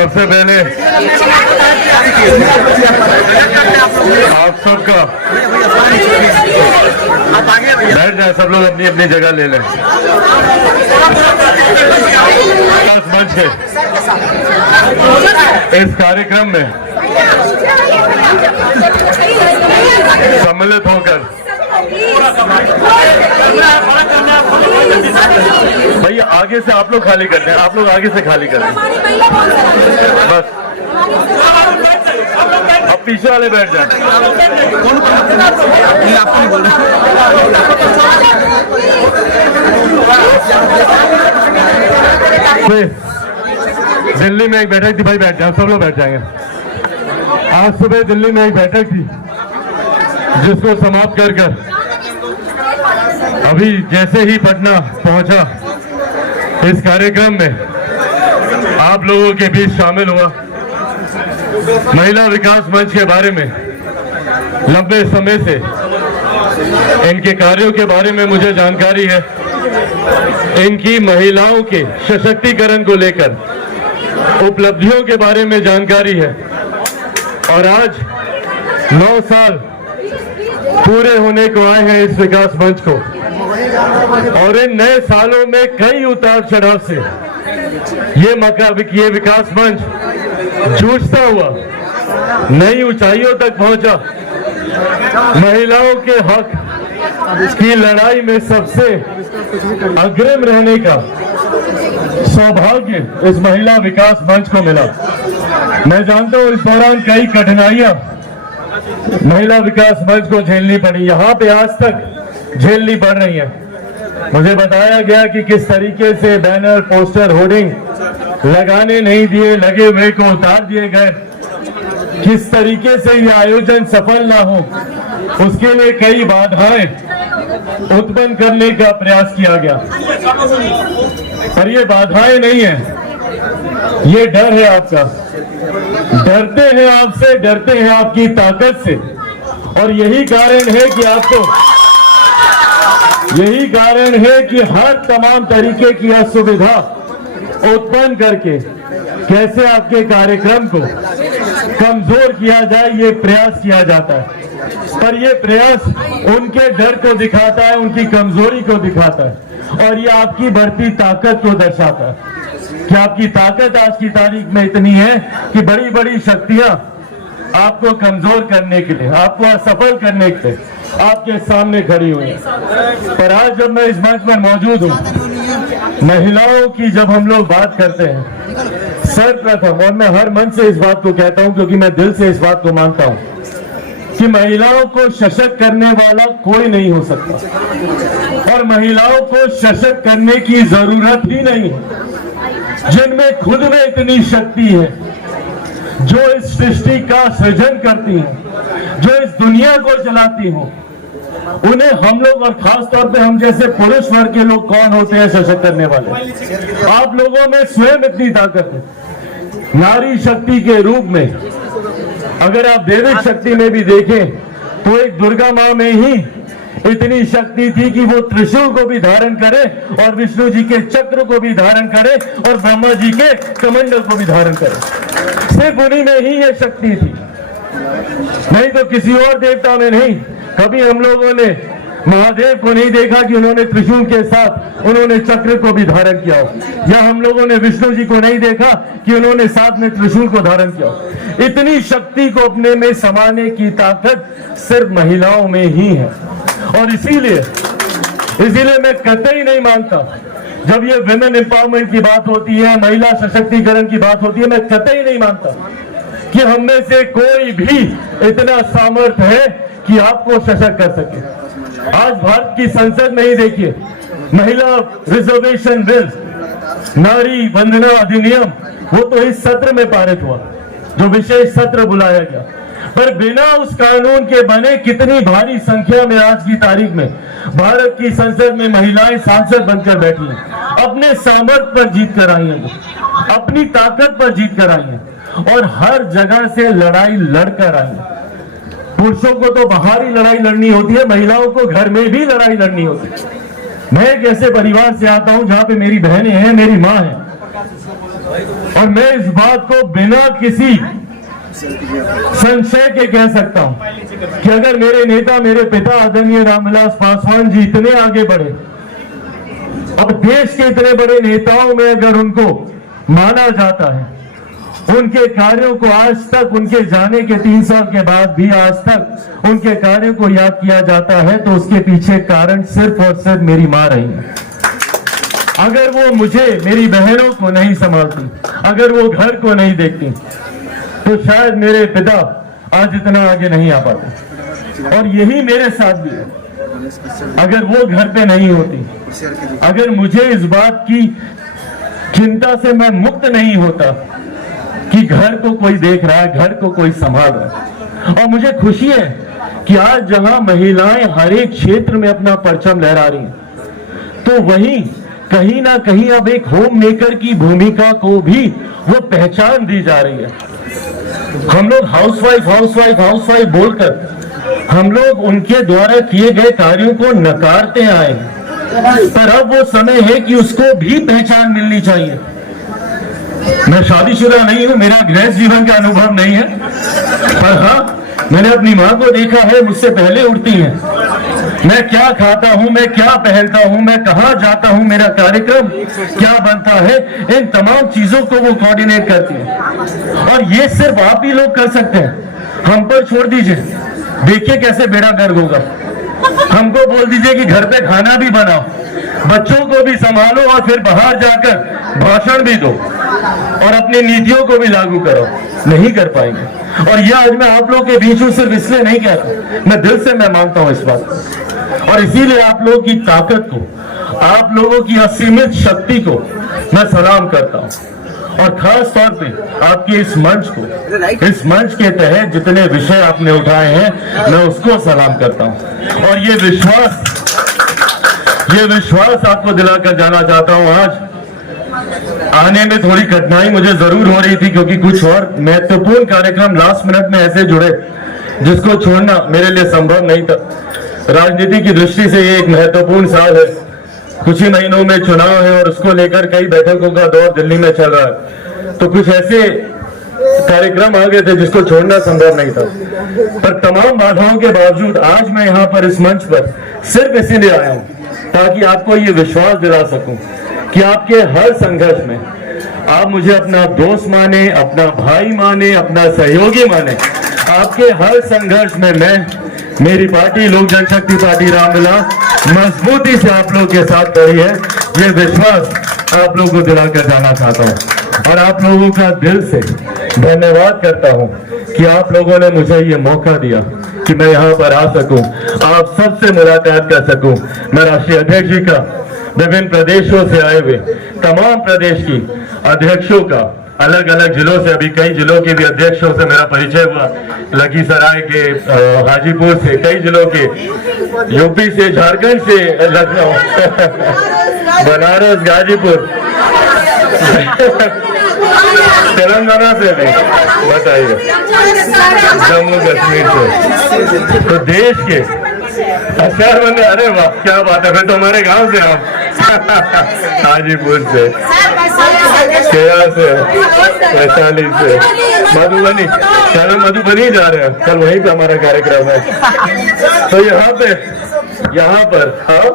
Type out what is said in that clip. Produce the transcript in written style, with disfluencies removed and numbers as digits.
सबसे पहले आप सबका बैठ जाए, सब लोग अपनी अपनी जगह ले लें। मंच है इस कार्यक्रम में सम्मिलित होकर भैया आगे से आप लोग खाली करते हैं, आप लोग आगे से खाली करें बस। अब पीछे वाले बैठ जाए। दिल्ली में एक बैठक थी भाई, बैठ जाए, सब लोग बैठ जाएंगे। आज सुबह दिल्ली में एक बैठक थी जिसको समाप्त कर अभी जैसे ही पटना पहुंचा इस कार्यक्रम में आप लोगों के बीच शामिल हुआ। महिला विकास मंच के बारे में लंबे समय से इनके कार्यों के बारे में मुझे जानकारी है। इनकी महिलाओं के सशक्तिकरण को लेकर उपलब्धियों के बारे में जानकारी है और आज 9 साल पूरे होने को आए हैं इस विकास मंच को और इन नए सालों में कई उतार चढ़ाव से ये विकास मंच जूझता हुआ नई ऊंचाइयों तक पहुंचा। महिलाओं के हक की लड़ाई में सबसे अग्रिम रहने का सौभाग्य इस महिला विकास मंच को मिला। मैं जानता हूं इस दौरान कई कठिनाइयां महिला विकास मंच को झेलनी पड़ी, यहाँ पे आज तक झेलनी पड़ रही है। मुझे बताया गया कि किस तरीके से बैनर, पोस्टर, होर्डिंग लगाने नहीं दिए, लगे हुए को उतार दिए गए, किस तरीके से ये आयोजन सफल ना हो उसके लिए कई बाधाएं उत्पन्न करने का प्रयास किया गया। पर ये बाधाएं नहीं है, ये डर है आपका। डरते हैं आपसे, डरते हैं आपकी ताकत से और यही कारण है कि हर तमाम तरीके की असुविधा उत्पन्न करके कैसे आपके कार्यक्रम को कमजोर किया जाए ये प्रयास किया जाता है। पर ये प्रयास उनके डर को दिखाता है, उनकी कमजोरी को दिखाता है और ये आपकी बढ़ती ताकत को दर्शाता है कि आपकी ताकत आज की तारीख में इतनी है कि बड़ी बड़ी शक्तियां आपको कमजोर करने के लिए, आपको असफल करने के लिए आपके सामने खड़ी हुई है। पर आज जब मैं इस मंच पर मौजूद हूँ, महिलाओं की जब हम लोग बात करते हैं सर्वप्रथम, और मैं हर मंच से इस बात को कहता हूँ क्योंकि मैं दिल से इस बात को मानता हूँ कि महिलाओं को सशक्त करने वाला कोई नहीं हो सकता और महिलाओं को सशक्त करने की जरूरत ही नहीं है। जिनमें खुद में इतनी शक्ति है, जो इस सृष्टि का सृजन करती हैं, जो इस दुनिया को चलाती हो, उन्हें हम लोग और खास तौर पे हम जैसे पुरुष वर्ग के लोग कौन होते हैं सशक्त करने वाले? आप लोगों में स्वयं इतनी ताकत है। नारी शक्ति के रूप में अगर आप दैविक शक्ति में भी देखें तो एक दुर्गा माँ में ही इतनी शक्ति थी कि वो त्रिशूल को भी धारण करे और विष्णु जी के चक्र को भी धारण करे और ब्रह्मा जी के कमंडल को भी धारण करे। सिर्फ उन्हीं में ही ये शक्ति थी, नहीं तो किसी और देवता में नहीं। कभी हम लोगों ने महादेव को नहीं देखा कि उन्होंने त्रिशूल के साथ उन्होंने चक्र को भी धारण किया हो, या हम लोगों ने विष्णु जी को नहीं देखा कि उन्होंने साथ में त्रिशूल को धारण किया हो। इतनी शक्ति को अपने में समाने की ताकत सिर्फ महिलाओं में ही है और इसीलिए मैं कतई नहीं मानता जब ये विमेन एम्पावरमेंट की बात होती है, महिला सशक्तिकरण की बात होती है, मैं कतई नहीं मानता कि हम में से कोई भी इतना सामर्थ्य है कि आपको सशक्त कर सके। आज भारत की संसद में ही देखिए, महिला रिजर्वेशन बिल, नारी वंदना अधिनियम, वो तो इस सत्र में पारित हुआ, जो विशेष सत्र बुलाया गया। पर बिना उस कानून के बने कितनी भारी संख्या में आज की तारीख में भारत की संसद में महिलाएं सांसद बनकर बैठी हैं, अपने सामर्थ्य पर जीत कर आई हैं, अपनी ताकत पर जीत कर आई हैं और हर जगह से लड़ाई लड़कर आई हैं। पुरुषों को तो बाहर ही लड़ाई लड़नी होती है, महिलाओं को घर में भी लड़ाई लड़नी होती है। मैं एक ऐसे परिवार से आता हूं जहां पे मेरी बहनें हैं, मेरी माँ है। और मैं इस बात को बिना किसी संशय के कह सकता हूं कि अगर मेरे नेता, मेरे पिता आदरणीय रामविलास पासवान जी इतने आगे बढ़े, अब देश के इतने बड़े नेताओं में अगर उनको माना जाता है, उनके कार्यों को आज तक, उनके जाने के 3 साल के बाद भी आज तक उनके कार्यों को याद किया जाता है, तो उसके पीछे कारण सिर्फ और सिर्फ मेरी मां रही है। अगर वो मुझे, मेरी बहनों को नहीं संभालती, अगर वो घर को नहीं देखती, तो शायद मेरे पिता आज इतना आगे नहीं आ पाते। और यही मेरे साथ भी है। अगर वो घर पे नहीं होती, अगर मुझे इस बात की चिंता से मैं मुक्त नहीं होता कि घर को कोई देख रहा है, घर को कोई संभाल रहा है। और मुझे खुशी है कि आज जहां महिलाएं हर एक क्षेत्र में अपना परचम लहरा रही हैं, तो वहीं कहीं ना कहीं अब एक होम मेकर की भूमिका को भी वो पहचान दी जा रही है। हम लोग हाउसवाइफ बोलकर हम लोग उनके द्वारा किए गए कार्यों को नकारते आए, पर अब वो समय है कि उसको भी पहचान मिलनी चाहिए। मैं शादीशुदा नहीं हूं, मेरा गृह जीवन का अनुभव नहीं है, पर हाँ, मैंने अपनी मां को देखा है, मुझसे पहले उठती हैं। मैं क्या खाता हूं, मैं क्या पहनता हूं, मैं कहां जाता हूं, मेरा कार्यक्रम क्या बनता है, इन तमाम चीजों को वो कोऑर्डिनेट करती है। और ये सिर्फ आप ही लोग कर सकते हैं, हम पर छोड़ दीजिए, देखिए कैसे बेड़ा गर्क होगा। हमको बोल दीजिए कि घर पे खाना भी बनाओ, बच्चों को भी संभालो और फिर बाहर जाकर भाषण भी दो और अपनी नीतियों को भी लागू करो, नहीं कर पाएंगे। और यह आज मैं आप लोगों के बीच में सिर्फ इसलिए नहीं कह रहा, मैं दिल से मैं मानता हूं इस बात को, और इसीलिए आप लोगों की ताकत को, आप लोगों की असीमित शक्ति को मैं सलाम करता हूं। और खास तौर पे आपके इस मंच के तहत जितने विषय आपने उठाए हैं, मैं उसको सलाम करता हूं। और ये विश्वास आपको दिलाकर जाना चाहता हूं। आज आने में थोड़ी कठिनाई मुझे जरूर हो रही थी, क्योंकि कुछ और महत्वपूर्ण कार्यक्रम लास्ट मिनट में ऐसे जुड़े जिसको छोड़ना मेरे लिए संभव नहीं था। राजनीति की दृष्टि से ये एक महत्वपूर्ण साल है, कुछ ही महीनों में चुनाव है और उसको लेकर कई बैठकों का दौर दिल्ली में चल रहा है, तो कुछ ऐसे कार्यक्रम आ गए थे जिसको छोड़ना संभव नहीं था। पर तमाम बाधाओं के बावजूद आज मैं यहाँ पर इस मंच पर सिर्फ इसीलिए आया हूँ ताकि आपको ये विश्वास दिला सकूं कि आपके हर संघर्ष में आप मुझे अपना दोस्त माने, अपना भाई माने, अपना सहयोगी माने। आपके हर संघर्ष में मैं, मेरी पार्टी लोक जनशक्ति पार्टी रामविलास मजबूती से आप लोगों के साथ खड़ी है। ये विश्वास आप लोगों को दिलाकर जाना चाहता हूं और आप लोगों का दिल से धन्यवाद करता हूं कि आप लोगों ने मुझे ये मौका दिया कि मैं यहाँ पर आ सकूं, आप सबसे मुलाकात कर सकूं। मैं राष्ट्रीय अध्यक्ष जी का, विभिन्न प्रदेशों से आए हुए तमाम प्रदेश की अध्यक्षों का, अलग अलग जिलों से, अभी कई जिलों के भी अध्यक्षों से मेरा परिचय हुआ, लखीसराय के, हाजीपुर से, कई जिलों के, यूपी से, झारखंड से, लखनऊ, बनारस, गाजीपुर, तेलंगाना से भी, बताइए, जम्मू कश्मीर से, तो देश के शहर बने। अरे वाह, क्या बात है, फिर तो हमारे गांव से आप हाजीपुर से, केरला से, वैशाली से, मधुबनी, कल मधुबनी जा रहे हैं, कल वहीं पे हमारा कार्यक्रम है। तो यहाँ पर हाँ